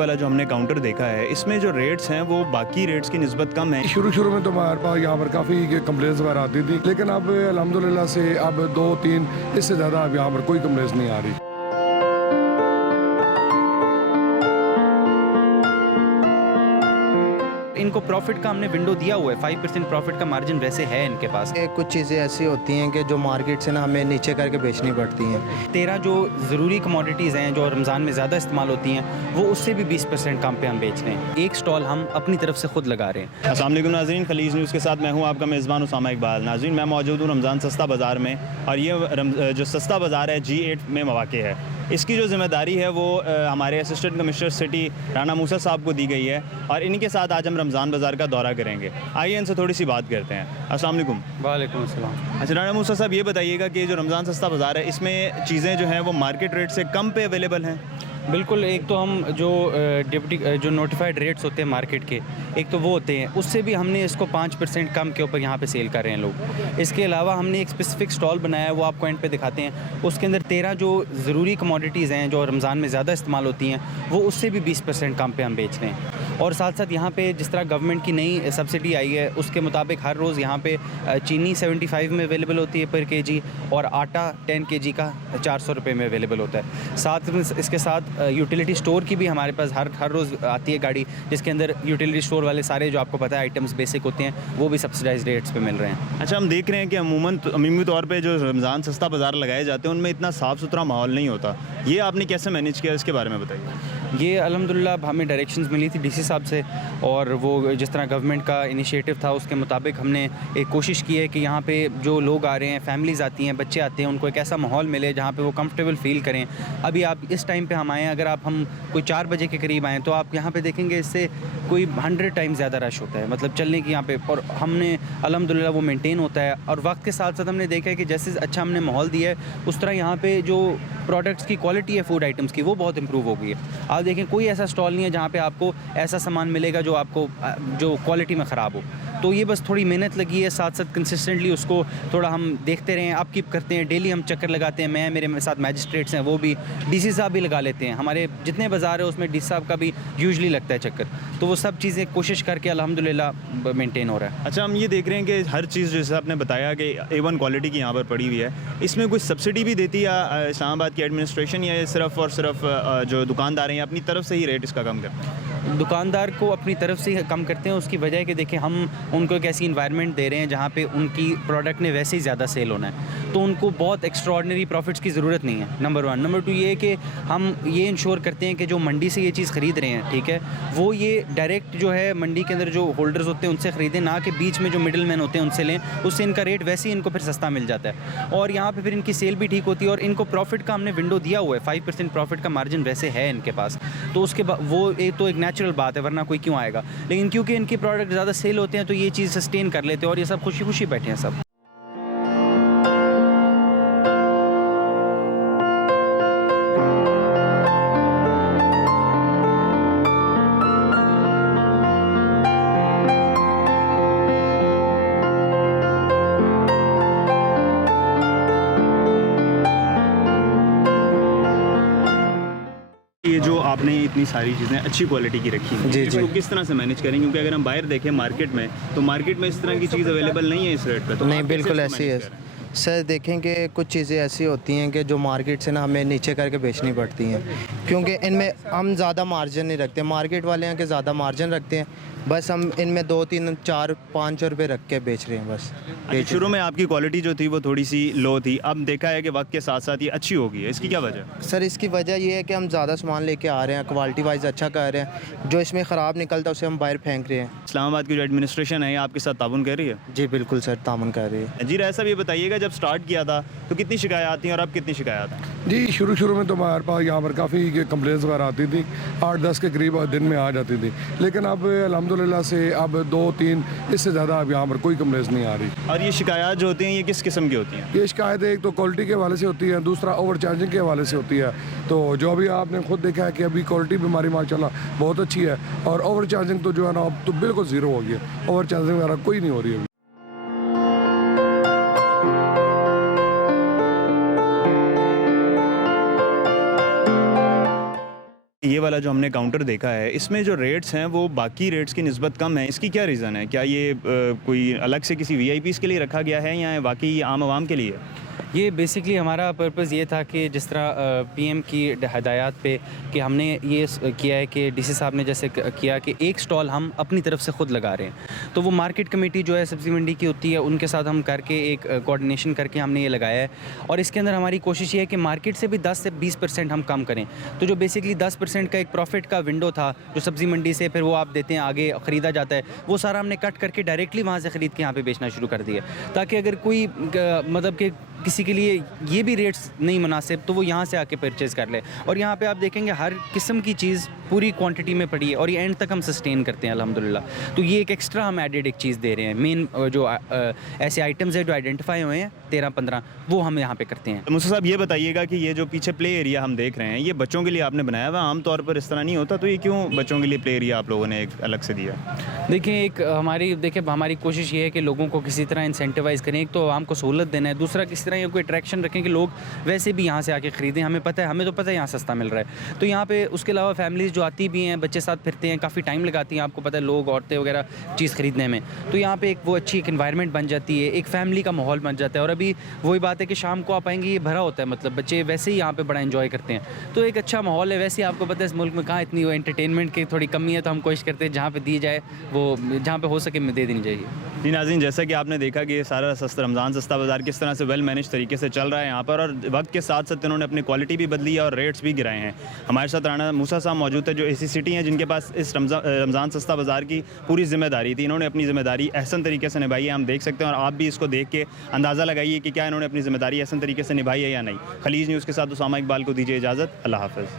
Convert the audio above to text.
वाला जो हमने काउंटर देखा है, इसमें जो रेट्स हैं वो बाकी रेट्स की निस्बत कम है। शुरू में तो हमारे पास यहाँ पर काफ़ी कंप्लेंट्स वगैरह आती थी, लेकिन अब अल्हम्दुलिल्लाह से अब 2-3 इससे ज़्यादा अब यहाँ पर कोई कंप्लेंट्स नहीं आ रही। इनको प्रॉफिट का हमने विंडो दिया हुआ है, 5% प्रॉफिट का मार्जिन वैसे है इनके पास। कुछ चीज़ें ऐसी होती हैं कि जो मार्केट से ना हमें नीचे करके बेचनी पड़ती हैं। 13 जो ज़रूरी कमोडिटीज़ हैं जो रमज़ान में ज़्यादा इस्तेमाल होती हैं वो उससे भी 20% कम पे हम बेच रहे हैं। एक स्टॉल हम अपनी तरफ से खुद लगा रहे हैं। अस्सलाम वालेकुम नाज़रीन, खलीज न्यूज़ के साथ मैं हूं आपका मेज़बान उसामा इकबाल। नाज़रीन, मैं मौजूद हूं रमज़ान सस्ता बाज़ार में, और ये जो सस्ता बाज़ार है G8 में मवाक़े है। इसकी जो ज़िम्मेदारी है वो हमारे असिस्टेंट कमिश्नर सिटी राना मूसा साहब को दी गई है, और इन्हीं के साथ आज हम रमज़ान बाज़ार का दौरा करेंगे। आइए इनसे थोड़ी सी बात करते हैं। अस्सलाम वालेकुम। वालेकुम अस्सलाम। अच्छा राना मूसा साहब, ये बताइएगा कि जो रमज़ान सस्ता बाज़ार है इसमें चीज़ें जो हैं वो मार्केट रेट से कम पे अवेलेबल हैं? बिल्कुल, एक तो हम जो डिप्टी जो नोटिफाइड रेट्स होते हैं मार्केट के, एक तो वो होते हैं, उससे भी हमने इसको 5% कम के ऊपर यहाँ पे सेल कर रहे हैं लोग। इसके अलावा हमने एक स्पेसिफिक स्टॉल बनाया है, वो आपको एंड पे दिखाते हैं। उसके अंदर 13 जो ज़रूरी कमोडिटीज़ हैं जो रमज़ान में ज़्यादा इस्तेमाल होती हैं वो उससे भी 20% कम पे हम बेच रहे हैं। और साथ साथ यहाँ पे जिस तरह गवर्नमेंट की नई सब्सिडी आई है उसके मुताबिक हर रोज़ यहाँ पे चीनी 75 में अवेलेबल होती है पर केजी, और आटा 10 केजी का 400 रुपये में अवेलेबल होता है। साथ में इसके साथ यूटिलिटी स्टोर की भी हमारे पास हर रोज़ आती है गाड़ी, जिसके अंदर यूटिलिटी स्टोर वाले सारे जो आपको पता है आइटम्स बेसिक होते हैं वो भी सब्सिडाइज रेट्स पे मिल रहे हैं। अच्छा, हम देख रहे हैं कि अमूमी तौर पे जो रमज़ान सस्ता बाज़ार लगाए जाते हैं उनमें इतना साफ़ सुथरा माहौल नहीं होता। ये आपने कैसे मैनेज किया, इसके बारे में बताइए। ये अल्हम्दुलिल्लाह हमें डायरेक्शंस मिली थी डीसी साहब से, और वो जिस तरह गवर्नमेंट का इनिशिएटिव था उसके मुताबिक हमने एक कोशिश की है कि यहाँ पे जो लोग आ रहे हैं, फैमिलीज़ आती हैं, बच्चे आते हैं, उनको एक ऐसा माहौल मिले जहाँ पे वो कंफर्टेबल फ़ील करें। अभी आप इस टाइम पे हम आएँ, अगर हम कोई 4 बजे के करीब आएँ तो आप यहाँ पे देखेंगे इससे कोई 100 टाइम ज़्यादा रश होता है, मतलब चलने की यहाँ पे, और हमने अल्हम्दुलिल्लाह वो मेंटेन होता है। और वक्त के साथ साथ हमने देखा है कि जैसे अच्छा हमने माहौल दिया है उस तरह यहाँ पे जो प्रोडक्ट्स की क्वालिटी है फूड आइटम्स की वो बहुत इंप्रूव हो गई है। आप देखें कोई ऐसा स्टॉल नहीं है जहाँ पे आपको ऐसा सामान मिलेगा जो आपको जो क्वालिटी में ख़राब हो। तो ये बस थोड़ी मेहनत लगी है, साथ साथ कंसिस्टेंटली उसको थोड़ा हम देखते रहें, अपकीप करते हैं, डेली हम चक्कर लगाते हैं। मैं, मेरे साथ मैजिस्ट्रेट्स हैं, वो भी, डीसी साहब भी लगा लेते हैं। हमारे जितने बाज़ार है उसमें डीसी साहब का भी यूजुअली लगता है चक्कर। तो वो सब चीज़ें कोशिश करके अल्हम्दुलिल्लाह मेंटेन हो रहा है। अच्छा, हम ये देख रहे हैं कि हर चीज़ जैसे आपने बताया कि A1 क्वालिटी की यहाँ पर पड़ी हुई है, इसमें कुछ सब्सिडी भी देती है इस्लामाबाद की एडमिनिस्ट्रेशन, या ये सिर्फ और सिर्फ जो दुकानदार हैं अपनी तरफ से ही रेट इसका कम करते हैं? दुकानदार को अपनी तरफ से ही कम करते हैं। उसकी वजह है कि देखिए हम उनको एक ऐसी इन्वायरमेंट दे रहे हैं जहाँ पे उनकी प्रोडक्ट ने वैसे ही ज़्यादा सेल होना है, तो उनको बहुत एक्स्ट्रॉर्डनरी प्रॉफिट्स की ज़रूरत नहीं है, नंबर 1। नंबर 2 ये है कि हम ये इंश्योर करते हैं कि जो मंडी से ये चीज़ ख़रीद रहे हैं, ठीक है, वो ये डायरेक्ट जो है मंडी के अंदर जो होल्डर्स होते हैं उनसे ख़रीदें, ना कि बीच में जो मिडिल मैन होते हैं उनसे लें। उससे इनका रेट वैसे ही इनको फिर सस्ता मिल जाता है, और यहाँ पर फिर इनकी सेल भी ठीक होती है। और इनको प्रॉफिट का हमने विंडो दिया हुआ है, 5% प्रॉफिट का मार्जिन वैसे है इनके पास। तो उसके बाद वो एक नेचुरल बात है, वरना कोई क्यों आएगा। लेकिन क्योंकि इनके प्रोडक्ट ज़्यादा सेल होते हैं तो ये चीज़ सस्टेन कर लेते हैं, और ये सब खुशी खुशी बैठे हैं सब। ये जो आपने इतनी सारी चीज़ें अच्छी क्वालिटी की रखी हैं, जी, इसको जी। किस तरह से मैनेज करें? क्योंकि अगर हम बाहर देखें मार्केट में, तो मार्केट में इस तरह की चीज़ अवेलेबल नहीं है इस रेट पे। तो नहीं, आप कैसे बिल्कुल इसको ऐसी मैनेज है कर रहे हैं? सर। देखें कि कुछ चीज़ें ऐसी होती हैं कि जो मार्केट से ना हमें नीचे करके बेचनी पड़ती हैं, क्योंकि इनमें हम ज़्यादा मार्जिन नहीं रखते। मार्केट वाले हैं कि ज़्यादा मार्जिन रखते हैं, बस हम इनमें 2, 3, 4, 5 रुपये रख के बेच रहे हैं बस। अच्छा, शुरू में आपकी क्वालिटी जो थी वो थोड़ी सी लो थी, अब देखा है कि वक्त के साथ साथ ये अच्छी हो गई है, इसकी क्या वजह? सर इसकी वजह ये है कि हम ज़्यादा सामान लेके आ रहे हैं, क्वालिटी वाइज अच्छा कर रहे हैं। जो इसमें ख़राब निकलता है उसे हम बाहर फेंक रहे हैं। इस्लामाबाद की जो एडमिनिस्ट्रेशन है आपके साथ ताउन कर रही है? जी बिल्कुल सर, तामन कर रही है। जी राय साहब, ये बताइएगा जब स्टार्ट किया था तो कितनी शिकायत थी और अब कितनी शिकायत है? जी शुरू में तो हमारे पास यहाँ पर काफ़ी कंप्लेंट्स वगैरह आती थी, 8-10 के करीब दिन में आ जाती थी, लेकिन अब अल्हम्दुलिल्लाह से अब 2-3 इससे ज़्यादा अब यहाँ पर कोई कंप्लेंट्स नहीं आ रही। और ये शिकायत जो होती हैं ये किस किस्म की होती हैं? ये शिकायत एक तो क्वालिटी के हवाले से होती है, दूसरा ओवर चार्जिंग के हवाले से होती है। तो जो अभी आपने खुद देखा है कि अभी क्वालिटी भी हमारी माशाल्लाह बहुत अच्छी है, और ओवर चार्जिंग तो जो है ना अब तो बिल्कुल ज़ीरो हो गई है। ओवर चार्जिंग वगैरह कोई नहीं हो रही है अभी। ये वाला जो हमने काउंटर देखा है, इसमें जो रेट्स हैं वो बाकी रेट्स की निस्बत कम है। इसकी क्या रीज़न है? क्या ये कोई अलग से किसी वीआईपीज़ के लिए रखा गया है या वाकई आम आवाम के लिए? ये बेसिकली हमारा पर्पज़ ये था कि जिस तरह पीएम की हदायत पे कि हमने ये किया है कि डीसी साहब ने जैसे किया कि एक स्टॉल हम अपनी तरफ से ख़ुद लगा रहे हैं, तो वो मार्केट कमेटी जो है सब्ज़ी मंडी की होती है, उनके साथ हम करके एक कोऑर्डिनेशन करके हमने ये लगाया है। और इसके अंदर हमारी कोशिश ये है कि मार्केट से भी 10 से 20% हम कम करें। तो जो बेसिकली 10% का एक प्रॉफिट का विंडो था जो सब्ज़ी मंडी से फिर वो आप देते हैं आगे ख़रीदा जाता है, वो सारा हमने कट करके डायरेक्टली वहाँ से ख़रीद के यहाँ पे बेचना शुरू कर दिया, ताकि अगर कोई मतलब कि किसी के लिए ये भी रेट्स नहीं मुनासिब तो वो यहाँ से आके परचेज़ कर ले। और यहाँ पे आप देखेंगे हर किस्म की चीज़ पूरी क्वांटिटी में पड़ी है और ये एंड तक हम सस्टेन करते हैं अल्हम्दुलिल्लाह। तो ये एक एक्स्ट्रा हम एडेड एक चीज़ दे रहे हैं। मेन जो ऐसे आइटम्स है जो आइडेंटिफाई हुए हैं 13-15 वो हम यहाँ पे करते हैं। मूसा साहब ये बताइएगा कि ये जो पीछे प्ले एरिया हम देख रहे हैं ये बच्चों के लिए आपने बनाया हुआ, आमतौर पर इस तरह नहीं होता, तो ये क्यों बच्चों के लिए प्ले एरिया आप लोगों ने एक अलग से दिया? देखिए हमारी कोशिश ये है कि लोगों को किसी तरह इंसेंटिवाइज़ करें। एक तो आवाम को सहूलत देना है, दूसरा किसी तरह ये कोई अट्रैक्शन रखें कि लोग वैसे भी यहाँ से आके ख़रीदें। हमें तो पता है यहाँ सस्ता मिल रहा है। तो यहाँ पे उसके अलावा फैमिलीज़ जो आती भी हैं, बच्चे साथ फिरते हैं, काफ़ी टाइम लगाती हैं, आपको पता है लोग औरतें वगैरह चीज़ ख़रीदने में, तो यहाँ पे एक वो अच्छी एक इन्वायरमेंट बन जाती है, एक फैमिली का माहौल बन जाता है। और अभी वही बात है कि शाम को आप आएंगे ये भरा होता है, मतलब बच्चे वैसे ही यहाँ पे बड़ा एंजॉय करते हैं, तो एक अच्छा माहौल है। वैसे ही आपको पता है इस मुल्क में कहाँ इतनी वो एंटरटेनमेंट की थोड़ी कमी है, तो हम कोशिश करते हैं जहाँ पे दी जाए वो जहाँ पे हो सके दे देनी चाहिए। जी नाज़रीन, जैसा कि आपने देखा कि ये सारा रमज़ान सस्ता बाज़ार किस तरह से वेल मैनेज तरीके से चल रहा है यहाँ पर, और वक्त के साथ साथ इन्होंने अपनी क्वालिटी भी बदली है और रेट्स भी गिराए हैं। हमारे साथ राना मूसा साहब मौजूद है जो एसी सिटी हैं, जिनके पास इस रमज़ान सस्ता बाज़ार की पूरी ज़िम्मेदारी थी। इन्होंने अपनी ज़िम्मेदारी अहसन तरीके से निभाई है, हम देख सकते हैं, और आप भी इसको देख के अंदाज़ा लगाइए कि क्या इन्होंने अपनी ज़िम्मेदारी अहसन तरीके से निभाई है या नहीं। खलीज न्यूज़ के साथ उसामा इकबाल को दीजिए इजाज़त। अल्लाह हाफ़िज़।